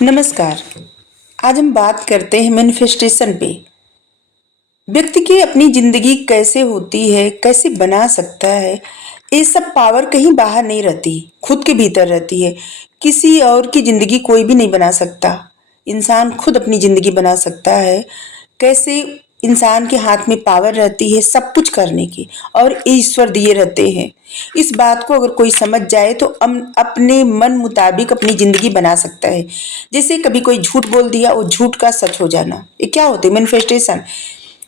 नमस्कार। आज हम बात करते हैं मैनिफेस्टेशन पे। व्यक्ति की अपनी जिंदगी कैसे होती है, कैसे बना सकता है, ये सब पावर कहीं बाहर नहीं रहती, खुद के भीतर रहती है। किसी और की जिंदगी कोई भी नहीं बना सकता। इंसान खुद अपनी जिंदगी बना सकता है। कैसे इंसान के हाथ में पावर रहती है सब कुछ करने की, और ये ईश्वर दिए रहते हैं। इस बात को अगर कोई समझ जाए तो अपने मन मुताबिक अपनी जिंदगी बना सकता है। जैसे कभी कोई झूठ बोल दिया, वो झूठ का सच हो जाना, ये क्या होते हैं? मैनिफेस्टेशन।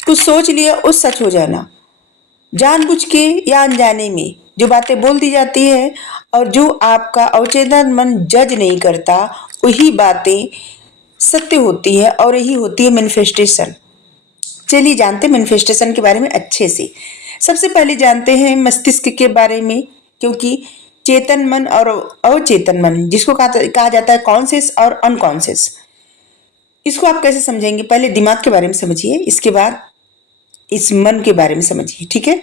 कुछ सोच लिया, वो सच हो जाना। जानबूझ के या अनजाने में जो बातें बोल दी जाती है और जो आपका अवचेतन मन जज नहीं करता, वही बातें सत्य होती है, और यही होती है मैनिफेस्टेशन। चलिए जानते हैं मैनिफेस्टेशन के बारे में अच्छे से। सबसे पहले जानते हैं मस्तिष्क के बारे में, क्योंकि चेतन मन और अवचेतन मन, जिसको कहा जाता है कॉन्शियस और अनकॉन्शियस, इसको आप कैसे समझेंगे? पहले दिमाग के बारे में समझिए, इसके बाद इस मन के बारे में समझिए, ठीक है?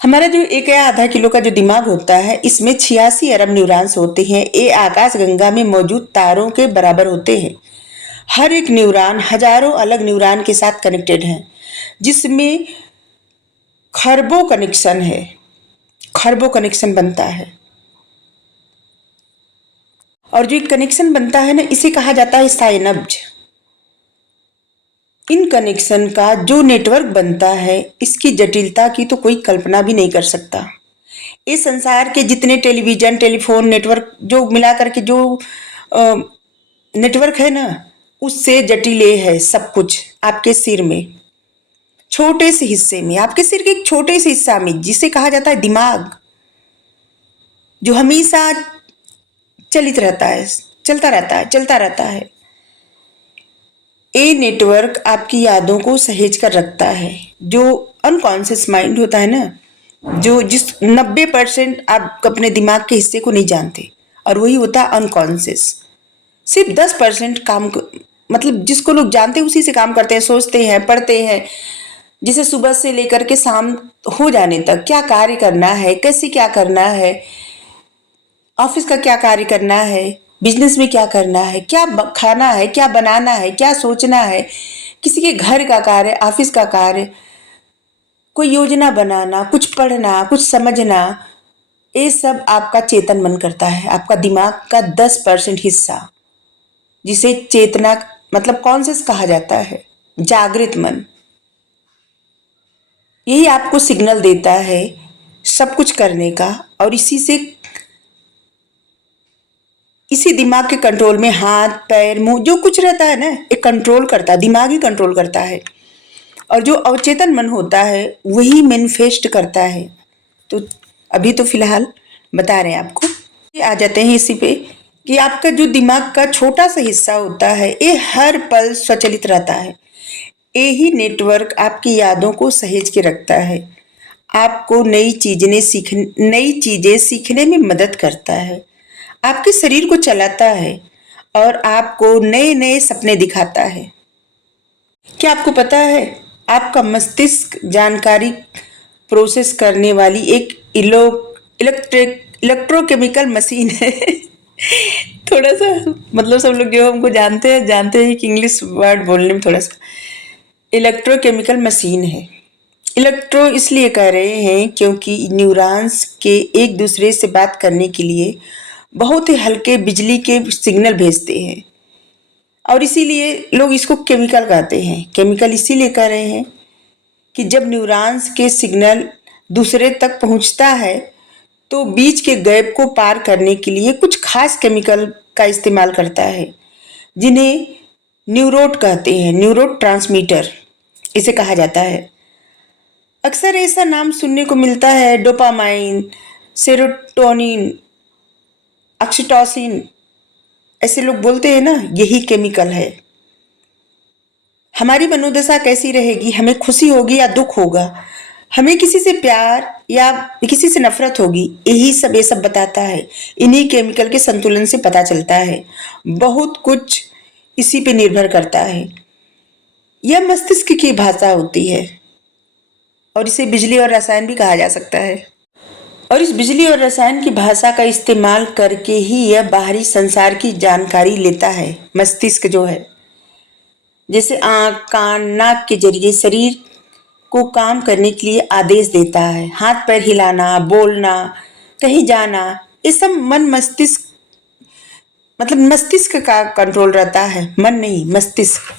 हमारा जो 1 या आधा किलो का जो दिमाग होता है, इसमें 86 अरब न्यूरॉन्स होते हैं। ये आकाश गंगा में मौजूद तारों के बराबर होते हैं। हर एक न्यूरॉन हजारों अलग न्यूरॉन के साथ कनेक्टेड है, जिसमें खरबों कनेक्शन है। खरबों कनेक्शन बनता है, और जो कनेक्शन बनता है ना, इसे कहा जाता है साइनप्ज। इन कनेक्शन का जो नेटवर्क बनता है, इसकी जटिलता की तो कोई कल्पना भी नहीं कर सकता। इस संसार के जितने टेलीविजन, टेलीफोन नेटवर्क जो मिला करके जो नेटवर्क है ना, उससे जटिले है सब कुछ आपके सिर में। छोटे से हिस्से में, आपके सिर के एक छोटे से हिस्सा में, जिसे कहा जाता है दिमाग, जो हमेशा चलित रहता है, चलता रहता है, चलता रहता है। ये नेटवर्क आपकी यादों को सहेज कर रखता है। जो अनकॉन्शियस माइंड होता है ना, जो जिस 90% आप अपने दिमाग के हिस्से को नहीं जानते, और वही होता है अनकॉन्शियस। सिर्फ 10% मतलब जिसको लोग जानते हैं उसी से काम करते हैं, सोचते हैं, पढ़ते हैं। जिसे सुबह से लेकर के शाम हो जाने तक क्या कार्य करना है, कैसे क्या करना है, ऑफिस का क्या कार्य करना है, बिजनेस में क्या करना है, क्या खाना है, क्या बनाना है, क्या सोचना है, किसी के घर का कार्य, ऑफिस का कार्य, कोई योजना बनाना, कुछ पढ़ना, कुछ समझना, ये सब आपका चेतन मन करता है। आपका दिमाग का 10% हिस्सा, जिसे चेतना मतलब कॉन्शियस कहा जाता है, जागृत मन, यही आपको सिग्नल देता है सब कुछ करने का। और इसी दिमाग के कंट्रोल में हाथ, पैर, मुंह, जो कुछ रहता है ना, ये कंट्रोल करता है, दिमाग ही कंट्रोल करता है। और जो अवचेतन मन होता है वही मैनिफेस्ट करता है। तो अभी तो फिलहाल बता रहे हैं आपको। आ जाते हैं इसी पे कि आपका जो दिमाग का छोटा सा हिस्सा होता है, ये हर पल स्वचालित रहता है। यही नेटवर्क आपकी यादों को सहेज के रखता है, आपको नई चीजें सीखने में मदद करता है, आपके शरीर को चलाता है, और आपको नए नए सपने दिखाता है। क्या आपको पता है आपका मस्तिष्क जानकारी प्रोसेस करने वाली एक इलेक्ट्रोकेमिकल मशीन है। थोड़ा सा मतलब सब लोग जो हमको जानते हैं कि इंग्लिश वर्ड बोलने में थोड़ा सा, इलेक्ट्रोकेमिकल मशीन है। इलेक्ट्रो इसलिए कह रहे हैं क्योंकि न्यूरॉन्स के एक दूसरे से बात करने के लिए बहुत ही हल्के बिजली के सिग्नल भेजते हैं, और इसीलिए लोग इसको केमिकल कहते हैं। केमिकल इसीलिए कह रहे हैं कि जब न्यूरॉन्स के सिग्नल दूसरे तक पहुंचता है, तो बीच के गैप को पार करने के लिए कुछ खास केमिकल का इस्तेमाल करता है, जिन्हें न्यूरोट कहते हैं, न्यूरो ट्रांसमीटर इसे कहा जाता है। अक्सर ऐसा नाम सुनने को मिलता है, डोपामाइन, सेरोटोनिन, ऑक्सीटोसिन, ऐसे लोग बोलते हैं ना, यही केमिकल है। हमारी मनोदशा कैसी रहेगी, हमें खुशी होगी या दुख होगा, हमें किसी से प्यार या किसी से नफरत होगी, ये सब बताता है। इन्हीं केमिकल के संतुलन से पता चलता है। बहुत कुछ इसी पे निर्भर करता है। यह मस्तिष्क की भाषा होती है, और इसे बिजली और रसायन भी कहा जा सकता है। और इस बिजली और रसायन की भाषा का इस्तेमाल करके ही यह बाहरी संसार की जानकारी लेता है। मस्तिष्क जो है, जैसे आंख, कान, नाक के जरिए शरीर को काम करने के लिए आदेश देता है। हाथ पैर हिलाना, बोलना, कहीं जाना, ये सब मन मस्तिष्क मतलब मस्तिष्क का कंट्रोल रहता है, मन नहीं, मस्तिष्क।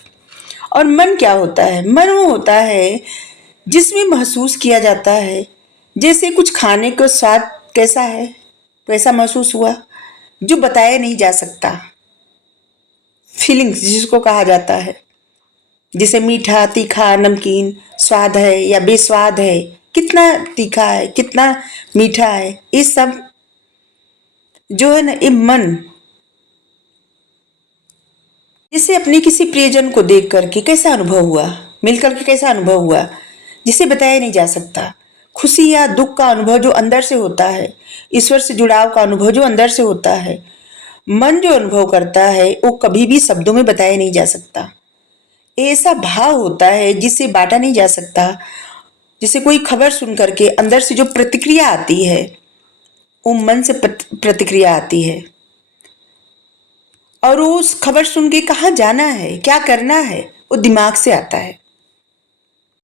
और मन क्या होता है? मन वो होता है जिसमें महसूस किया जाता है, जैसे कुछ खाने का स्वाद कैसा है वैसा महसूस हुआ, जो बताया नहीं जा सकता। फीलिंग्स जिसको कहा जाता है, जैसे मीठा, तीखा, नमकीन, स्वाद है या बेस्वाद है, कितना तीखा है, कितना मीठा है, ये सब जो है ना, ये मन जैसे अपने किसी प्रियजन को देख करके कैसा अनुभव हुआ, मिल करके कैसा अनुभव हुआ, जिसे बताया नहीं जा सकता। खुशी या दुख का अनुभव जो अंदर से होता है, ईश्वर से जुड़ाव का अनुभव जो अंदर से होता है, मन जो अनुभव करता है वो कभी भी शब्दों में बताया नहीं जा सकता। ऐसा भाव होता है जिसे बांटा नहीं जा सकता। जैसे कोई खबर सुन करके अंदर से जो प्रतिक्रिया आती है, वो मन से प्रतिक्रिया आती है, और वो उस खबर सुन के कहाँ जाना है, क्या करना है, वो दिमाग से आता है।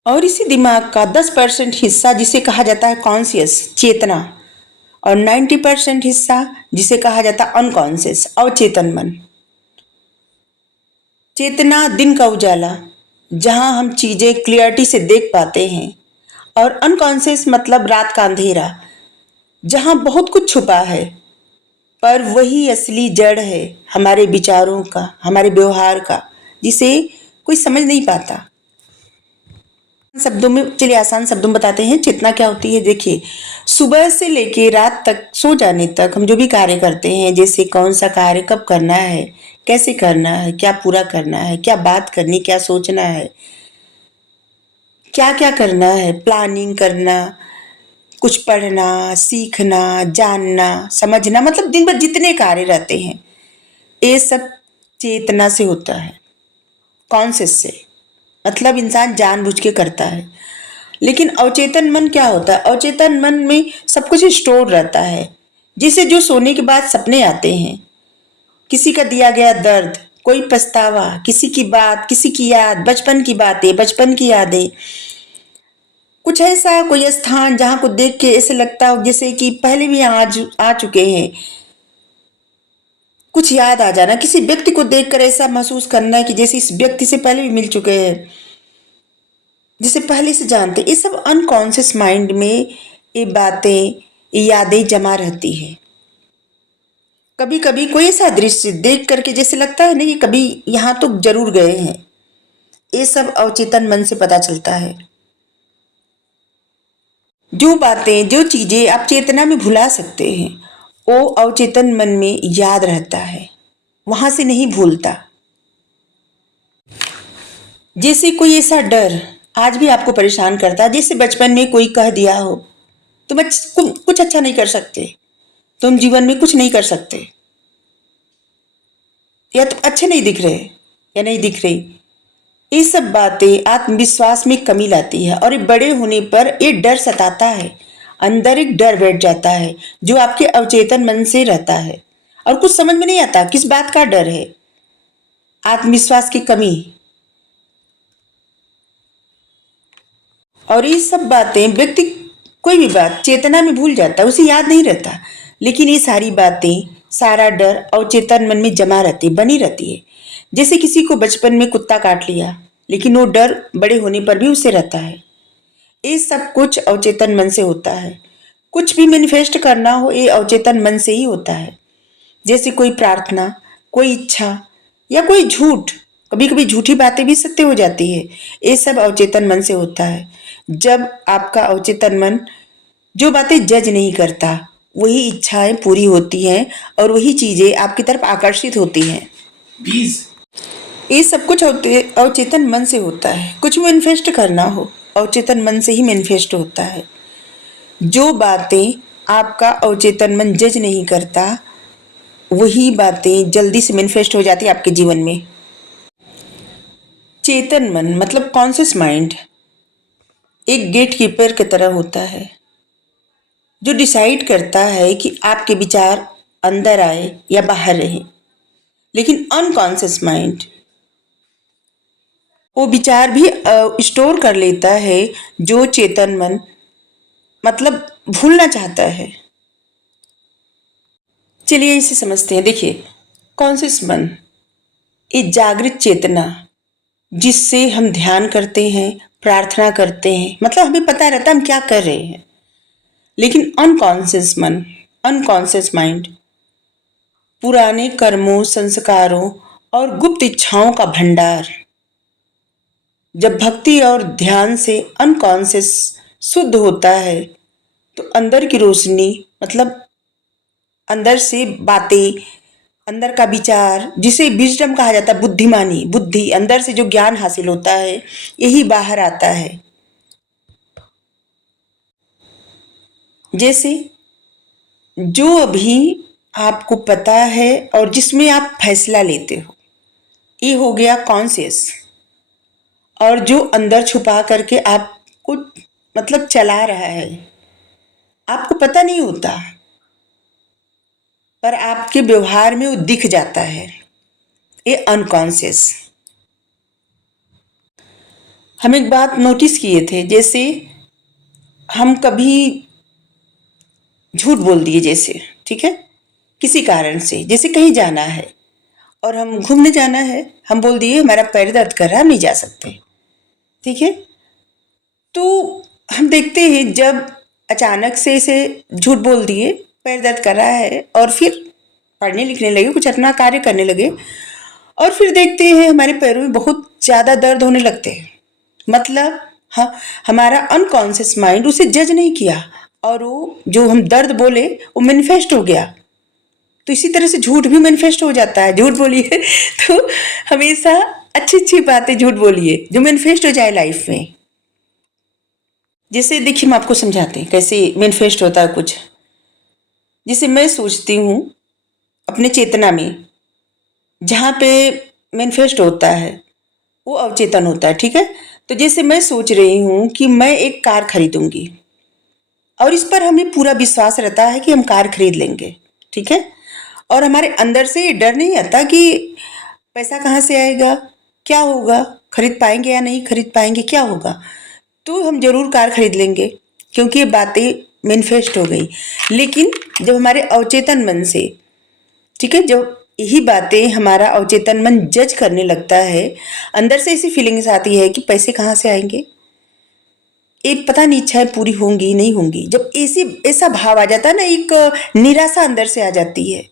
और इसी दिमाग का 10% हिस्सा जिसे कहा जाता है कॉन्शियस, चेतना, और 90% हिस्सा जिसे कहा जाता है अनकॉन्शियस, अवचेतन मन। चेतना दिन का उजाला, जहां हम चीजें क्लियरिटी से देख पाते हैं, और अनकॉन्शियस मतलब रात का अंधेरा, जहां बहुत कुछ छुपा है, पर वही असली जड़ है हमारे विचारों का, हमारे व्यवहार का, जिसे कोई समझ नहीं पाता। शब्दों में, चलिए आसान शब्दों में बताते हैं चेतना क्या होती है। देखिए, सुबह से लेके रात तक सो जाने तक हम जो भी कार्य करते हैं, जैसे कौन सा कार्य कब करना है, कैसे करना है, क्या पूरा करना है, क्या बात करनी, क्या सोचना है, क्या क्या करना है, प्लानिंग करना, कुछ पढ़ना, सीखना, जानना, समझना, मतलब दिन भर जितने कार्य रहते हैं, ये सब चेतना से होता है, कॉन्शियस से, मतलब इंसान जानबूझ के करता है। लेकिन अवचेतन मन क्या होता है? अवचेतन मन में सब कुछ स्टोर रहता है, जिसे जो सोने के बाद सपने आते हैं, किसी का दिया गया दर्द, कोई पछतावा, किसी की बात, किसी की याद, बचपन की बातें, बचपन की यादें, कुछ ऐसा कोई स्थान जहां को देख के ऐसे लगता हो जैसे कि पहले भी आज आ चुके हैं, कुछ याद आ जाना, किसी व्यक्ति को देखकर ऐसा महसूस करना कि जैसे इस व्यक्ति से पहले भी मिल चुके हैं, जिसे पहले से जानते। ये सब अनकॉन्शियस माइंड में ये बातें, ये यादें जमा रहती है। कभी कभी कोई ऐसा दृश्य देख करके जैसे लगता है ना, ये कभी यहाँ तो जरूर गए हैं, ये सब अवचेतन मन से पता चलता है। जो बातें, जो चीजें आप चेतना में भुला सकते हैं, वो अवचेतन मन में याद रहता है, वहां से नहीं भूलता। जैसे कोई ऐसा डर आज भी आपको परेशान करता है, जैसे बचपन में कोई कह दिया हो तुम कुछ अच्छा नहीं कर सकते, तुम जीवन में कुछ नहीं कर सकते, या तुम अच्छे नहीं दिख रहे, या नहीं दिख रही। ये सब बातें आत्मविश्वास में कमी लाती है, और ये बड़े होने पर ये डर सताता है। अंदर एक डर बैठ जाता है जो आपके अवचेतन मन से रहता है, और कुछ समझ में नहीं आता किस बात का डर है। आत्मविश्वास की कमी, और ये सब बातें व्यक्ति कोई भी बात चेतना में भूल जाता है, उसे याद नहीं रहता। लेकिन ये सारी बातें, सारा डर अवचेतन मन में जमा रहती, बनी रहती है। जैसे किसी को बचपन में कुत्ता काट लिया, लेकिन वो डर बड़े होने पर भी उसे रहता है। ये सब कुछ अवचेतन मन से होता है। कुछ भी मैनिफेस्ट करना हो, ये अवचेतन मन से ही होता है। जैसे कोई प्रार्थना, कोई इच्छा, या कोई झूठ, कभी कभी झूठी बातें भी सत्य हो जाती है, ये सब अवचेतन मन से होता है। जब आपका अवचेतन मन जो बातें जज नहीं करता, वही इच्छाएं पूरी होती हैं, और वही चीजें आपकी तरफ आकर्षित होती हैं। ये सब कुछ अवचेतन मन से होता है। कुछ मैनिफेस्ट करना हो, अवचेतन मन से ही मैनिफेस्ट होता है। जो बातें आपका अवचेतन मन जज नहीं करता, वही बातें जल्दी से मैनिफेस्ट हो जाती है आपके जीवन में। चेतन मन मतलब कॉन्शियस माइंड एक गेट कीपर की तरह होता है। जो डिसाइड करता है कि आपके विचार अंदर आए या बाहर रहे। लेकिन अनकॉन्शियस माइंड वो विचार भी स्टोर कर लेता है जो चेतन मन मतलब भूलना चाहता है। चलिए इसे समझते हैं। देखिए, कॉन्शियस मन एक जागृत चेतना जिससे हम ध्यान करते हैं, प्रार्थना करते हैं, मतलब हमें पता रहता है हम क्या कर रहे हैं। लेकिन अनकॉन्शियस मन, अनकॉन्शियस माइंड पुराने कर्मों, संस्कारों और गुप्त इच्छाओं का भंडार। जब भक्ति और ध्यान से अनकॉन्शियस शुद्ध होता है तो अंदर की रोशनी मतलब अंदर से बातें, अंदर का विचार, जिसे विजडम कहा जाता है, बुद्धिमानी, बुद्धि, अंदर से जो ज्ञान हासिल होता है यही बाहर आता है। जैसे जो अभी आपको पता है और जिसमें आप फैसला लेते हो, ये हो गया कॉन्शियस। और जो अंदर छुपा करके आपको मतलब चला रहा है, आपको पता नहीं होता पर आपके व्यवहार में वो दिख जाता है, ये अनकॉन्शियस। हम एक बात नोटिस किए थे, जैसे हम कभी झूठ बोल दिए, जैसे ठीक है किसी कारण से, जैसे कहीं जाना है और हम घूमने जाना है, हम बोल दिए हमारा पैर दर्द कर रहा है, हम नहीं जा सकते, ठीक है। तो हम देखते हैं जब अचानक से इसे झूठ बोल दिए, पैर दर्द कर रहा है, और फिर पढ़ने लिखने लगे, कुछ अपना कार्य करने लगे, और फिर देखते हैं हमारे पैरों में बहुत ज़्यादा दर्द होने लगते हैं। मतलब हाँ, हमारा अनकॉन्शियस माइंड उसे जज नहीं किया और वो जो हम दर्द बोले वो मैनिफेस्ट हो गया। तो इसी तरह से झूठ भी मैनिफेस्ट हो जाता है। झूठ बोलिए तो हमेशा अच्छी अच्छी बातें झूठ बोलिए जो मैनिफेस्ट हो जाए लाइफ में। जैसे देखिए, हम आपको समझाते हैं कैसे मैनिफेस्ट होता है कुछ। जिसे मैं सोचती हूँ अपने चेतना में, जहाँ पे मैनिफेस्ट होता है वो अवचेतन होता है, ठीक है। तो जैसे मैं सोच रही हूँ कि मैं एक कार खरीदूंगी और इस पर हमें पूरा विश्वास रहता है कि हम कार खरीद लेंगे, ठीक है। और हमारे अंदर से ये डर नहीं आता कि पैसा कहाँ से आएगा, क्या होगा, खरीद पाएंगे या नहीं खरीद पाएंगे, क्या होगा। तो हम जरूर कार खरीद लेंगे क्योंकि ये बातें मैनिफेस्ट हो गई। लेकिन जब हमारे अवचेतन मन से, ठीक है, जब यही बातें हमारा अवचेतन मन जज करने लगता है, अंदर से ऐसी फीलिंग्स आती है कि पैसे कहाँ से आएंगे, एक पता नहीं इच्छाएं पूरी होंगी नहीं होंगी। जब ऐसी ऐसा भाव आ जाता है ना, एक निराशा अंदर से आ जाती है,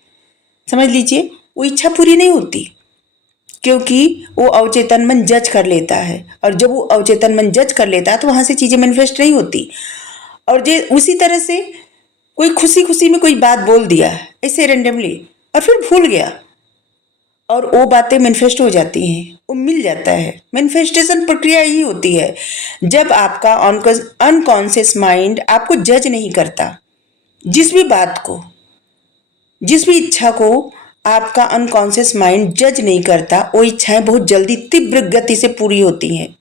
समझ लीजिए वो इच्छा पूरी नहीं होती क्योंकि वो अवचेतन मन जज कर लेता है। और जब वो अवचेतन मन जज कर लेता है तो वहां से चीजें मैनिफेस्ट नहीं होती। और जे उसी तरह से कोई खुशी खुशी में कोई बात बोल दिया ऐसे रेंडमली और फिर भूल गया और वो बातें मैनिफेस्ट हो जाती हैं, वो मिल जाता है। मैनिफेस्टेशन प्रक्रिया यही होती है जब आपका अनकॉन्शियस माइंड आपको जज नहीं करता। जिस भी बात को, जिस भी इच्छा को आपका अनकॉन्शियस माइंड जज नहीं करता, वो इच्छाएं बहुत जल्दी तीव्र गति से पूरी होती हैं।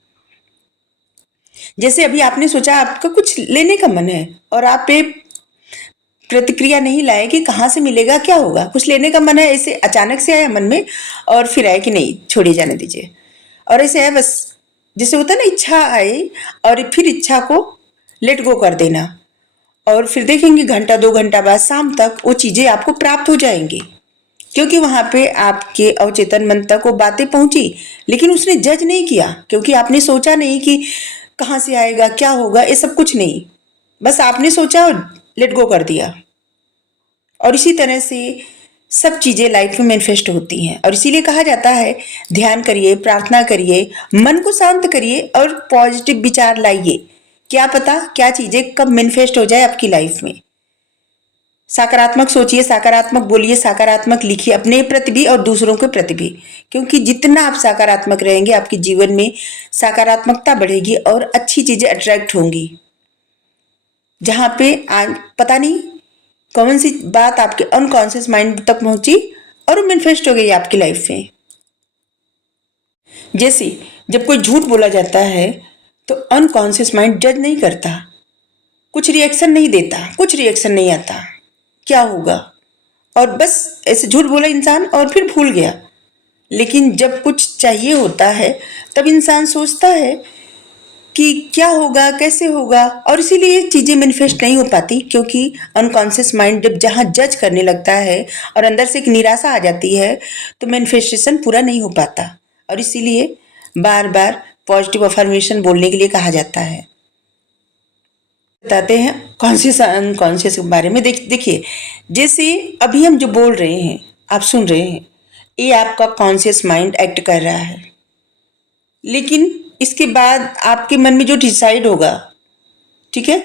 जैसे अभी आपने सोचा आपका कुछ लेने का मन है और आप एक प्रतिक्रिया नहीं लाए कि कहाँ से मिलेगा, क्या होगा, कुछ लेने का मन है, ऐसे अचानक से आया मन में और फिर आया कि नहीं छोड़िए जाने दीजिए, और ऐसे है बस। जैसे होता है ना, इच्छा आई और फिर इच्छा को लेट गो कर देना, और फिर देखेंगे घंटा 2 घंटा बाद शाम तक वो चीज़ें आपको प्राप्त हो जाएंगी क्योंकि वहां पे आपके अवचेतन मन तक वो बातें पहुंची। लेकिन उसने जज नहीं किया क्योंकि आपने सोचा नहीं कि कहाँ से आएगा, क्या होगा, ये सब कुछ नहीं, बस आपने सोचा और लेट गो कर दिया। और इसी तरह से सब चीज़ें लाइफ में मैनिफेस्ट होती हैं। और इसीलिए कहा जाता है ध्यान करिए, प्रार्थना करिए, मन को शांत करिए और पॉजिटिव विचार लाइए। क्या पता क्या चीज़ें कब मैनिफेस्ट हो जाए आपकी लाइफ में। सकारात्मक सोचिए, सकारात्मक बोलिए, सकारात्मक लिखिए अपने प्रति भी और दूसरों के प्रति भी। क्योंकि जितना आप सकारात्मक रहेंगे आपके जीवन में सकारात्मकता बढ़ेगी और अच्छी चीज़ें अट्रैक्ट होंगी। जहाँ पे आज पता नहीं कौन सी बात आपके अनकॉन्शियस माइंड तक पहुंची और वो मैनिफेस्ट हो गई आपकी लाइफ में। जैसे जब कोई झूठ बोला जाता है तो अनकॉन्शियस माइंड जज नहीं करता, कुछ रिएक्शन नहीं देता, कुछ रिएक्शन नहीं आता, क्या होगा, और बस ऐसे झूठ बोला इंसान और फिर भूल गया। लेकिन जब कुछ चाहिए होता है तब इंसान सोचता है कि क्या होगा, कैसे होगा, और इसीलिए ये चीज़ें मैनिफेस्ट नहीं हो पाती, क्योंकि अनकॉन्शियस माइंड जब जहाँ जज करने लगता है और अंदर से एक निराशा आ जाती है तो मैनिफेस्टेशन पूरा नहीं हो पाता। और इसीलिए बार बार पॉजिटिव अफर्मेशन बोलने के लिए कहा जाता है। बताते हैं कॉन्शियस अनकॉन्शियस के बारे में। देखिए, जैसे अभी हम जो बोल रहे हैं, आप सुन रहे हैं, ये आपका कॉन्शियस माइंड एक्ट कर रहा है। लेकिन इसके बाद आपके मन में जो डिसाइड होगा, ठीक है,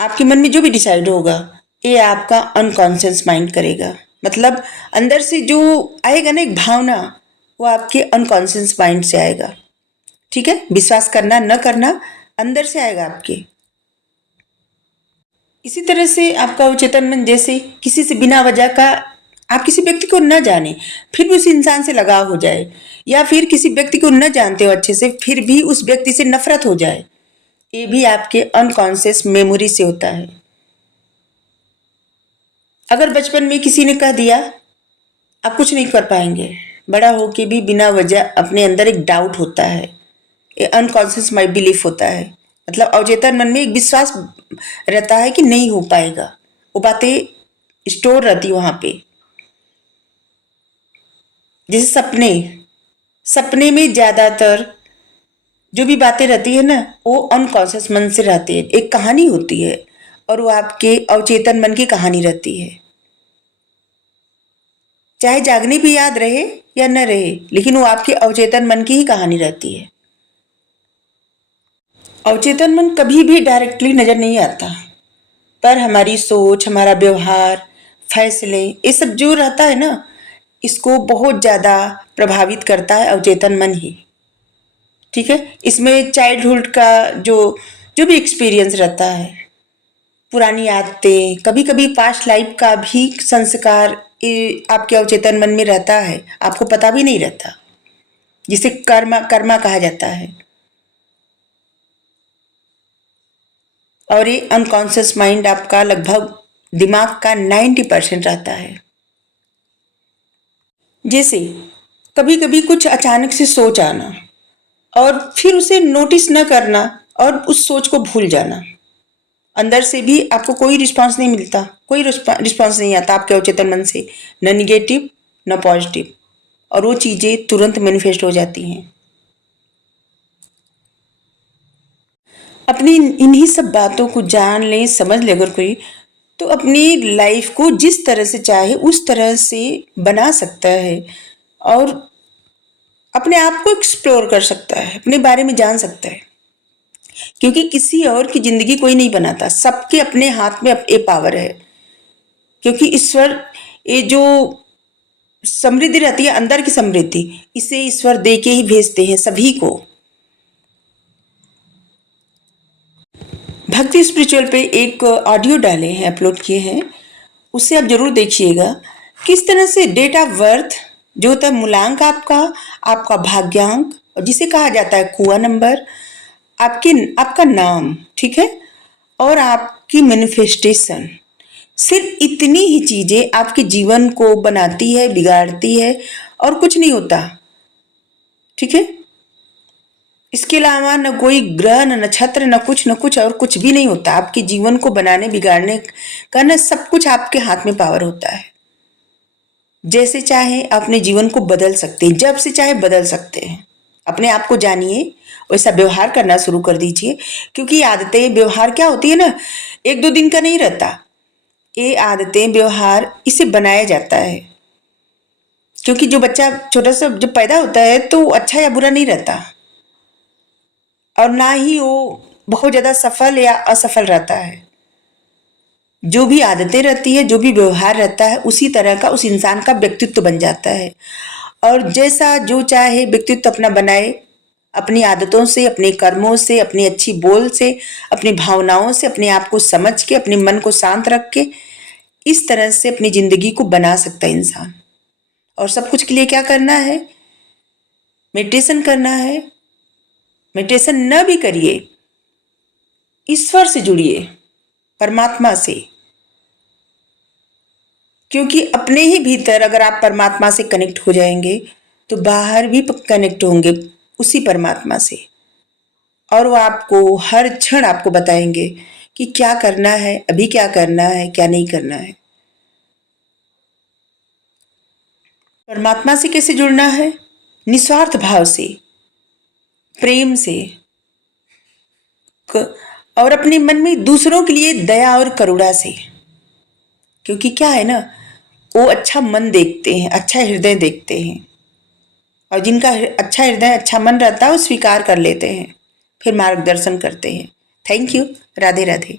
आपके मन में जो भी डिसाइड होगा ये आपका अनकॉन्शियस माइंड करेगा। मतलब अंदर से जो आएगा ना एक भावना, वो आपके अनकॉन्शियस माइंड से आएगा। ठीक है, विश्वास करना न करना अंदर से आएगा आपके। इसी तरह से आपका अवचेतन मन जैसे किसी से बिना वजह का, आप किसी व्यक्ति को न जाने फिर भी उस इंसान से लगाव हो जाए, या फिर किसी व्यक्ति को न जानते हो अच्छे से फिर भी उस व्यक्ति से नफरत हो जाए, ये भी आपके अनकॉन्शियस मेमोरी से होता है। अगर बचपन में किसी ने कह दिया आप कुछ नहीं कर पाएंगे, बड़ा होके भी बिना वजह अपने अंदर एक डाउट होता है, ये अनकॉन्शियस माई बिलीफ होता है। मतलब अवचेतन मन में एक विश्वास रहता है कि नहीं हो पाएगा, वो बातें स्टोर रहती वहां पे। जैसे सपने, सपने में ज्यादातर जो भी बातें रहती है ना वो अनकॉन्शियस मन से रहती है, एक कहानी होती है और वो आपके अवचेतन मन की कहानी रहती है। चाहे जागने भी याद रहे या न रहे, लेकिन वो आपके अवचेतन मन की ही कहानी रहती है। अवचेतन मन कभी भी डायरेक्टली नजर नहीं आता, पर हमारी सोच, हमारा व्यवहार, फैसले, ये सब जो रहता है ना, इसको बहुत ज्यादा प्रभावित करता है अवचेतन मन ही। ठीक है, इसमें चाइल्डहुड का जो जो भी एक्सपीरियंस रहता है, पुरानी आदतें, कभी कभी पास्ट लाइफ का भी संस्कार ये आपके अवचेतन मन में रहता है, आपको पता भी नहीं रहता, जिसे कर्मा कर्मा कहा जाता है। और ये अनकॉन्शियस माइंड आपका लगभग दिमाग का 90% रहता है। जैसे कभी कभी कुछ अचानक से सोच आना और फिर उसे नोटिस न करना और उस सोच को भूल जाना, अंदर से भी आपको कोई रिस्पांस नहीं मिलता, कोई रिस्पांस नहीं आता आपके अवचेतन मन से, न निगेटिव न पॉजिटिव, और वो चीज़ें तुरंत मैनिफेस्ट हो जाती हैं। अपनी इन्हीं सब बातों को जान ले, समझ ले अगर कोई, तो अपनी लाइफ को जिस तरह से चाहे उस तरह से बना सकता है और अपने आप को एक्सप्लोर कर सकता है, अपने बारे में जान सकता है। क्योंकि किसी और की जिंदगी कोई नहीं बनाता, सबके अपने हाथ में ये पावर है। क्योंकि ईश्वर, ये जो समृद्धि रहती है अंदर की समृद्धि, इसे ईश्वर दे के ही भेजते हैं सभी को। भक्ति स्पिरिचुअल पे एक ऑडियो डाले हैं, अपलोड किए हैं, उससे आप जरूर देखिएगा। किस तरह से डेट ऑफ बर्थ जो होता है, मूलांक आपका, आपका भाग्यांक, और जिसे कहा जाता है कुआ नंबर, आपके आपका नाम, ठीक है, और आपकी मैनिफेस्टेशन, सिर्फ इतनी ही चीजें आपके जीवन को बनाती है, बिगाड़ती है, और कुछ नहीं होता। ठीक है, इसके अलावा न कोई ग्रह, न नक्षत्र, न कुछ और कुछ भी नहीं होता। आपके जीवन को बनाने बिगाड़ने का न सब कुछ आपके हाथ में पावर होता है। जैसे चाहे अपने जीवन को बदल सकते हैं, जब से चाहे बदल सकते हैं। अपने आप को जानिए, वैसा व्यवहार करना शुरू कर दीजिए। क्योंकि आदतें, व्यवहार क्या होती है ना, एक दो दिन का नहीं रहता। ये आदतें, व्यवहार, इसे बनाया जाता है। क्योंकि जो बच्चा छोटा सा जब पैदा होता है तो अच्छा या बुरा नहीं रहता, और ना ही वो बहुत ज्यादा सफल या असफल रहता है। जो भी आदतें रहती है, जो भी व्यवहार रहता है, उसी तरह का उस इंसान का व्यक्तित्व बन जाता है। और जैसा जो चाहे व्यक्तित्व अपना बनाए, अपनी आदतों से, अपने कर्मों से, अपनी अच्छी बोल से, अपनी भावनाओं से, अपने आप को समझ के, अपने मन को शांत रख के, इस तरह से अपनी जिंदगी को बना सकता है इंसान। और सब कुछ के लिए क्या करना है? मेडिटेशन करना है। मेडिटेशन न भी करिए ईश्वर से जुड़िए, परमात्मा से। क्योंकि अपने ही भीतर अगर आप परमात्मा से कनेक्ट हो जाएंगे तो बाहर भी कनेक्ट होंगे उसी परमात्मा से, और वो आपको हर क्षण आपको बताएंगे कि क्या करना है, अभी क्या करना है, क्या नहीं करना है। परमात्मा से कैसे जुड़ना है? निस्वार्थ भाव से, प्रेम से, और अपने मन में दूसरों के लिए दया और करुणा से। क्योंकि क्या है ना, वो अच्छा मन देखते हैं, अच्छा हृदय देखते हैं, और जिनका अच्छा हृदय अच्छा मन रहता है वो स्वीकार कर लेते हैं, फिर मार्गदर्शन करते हैं। Thank you. राधे राधे।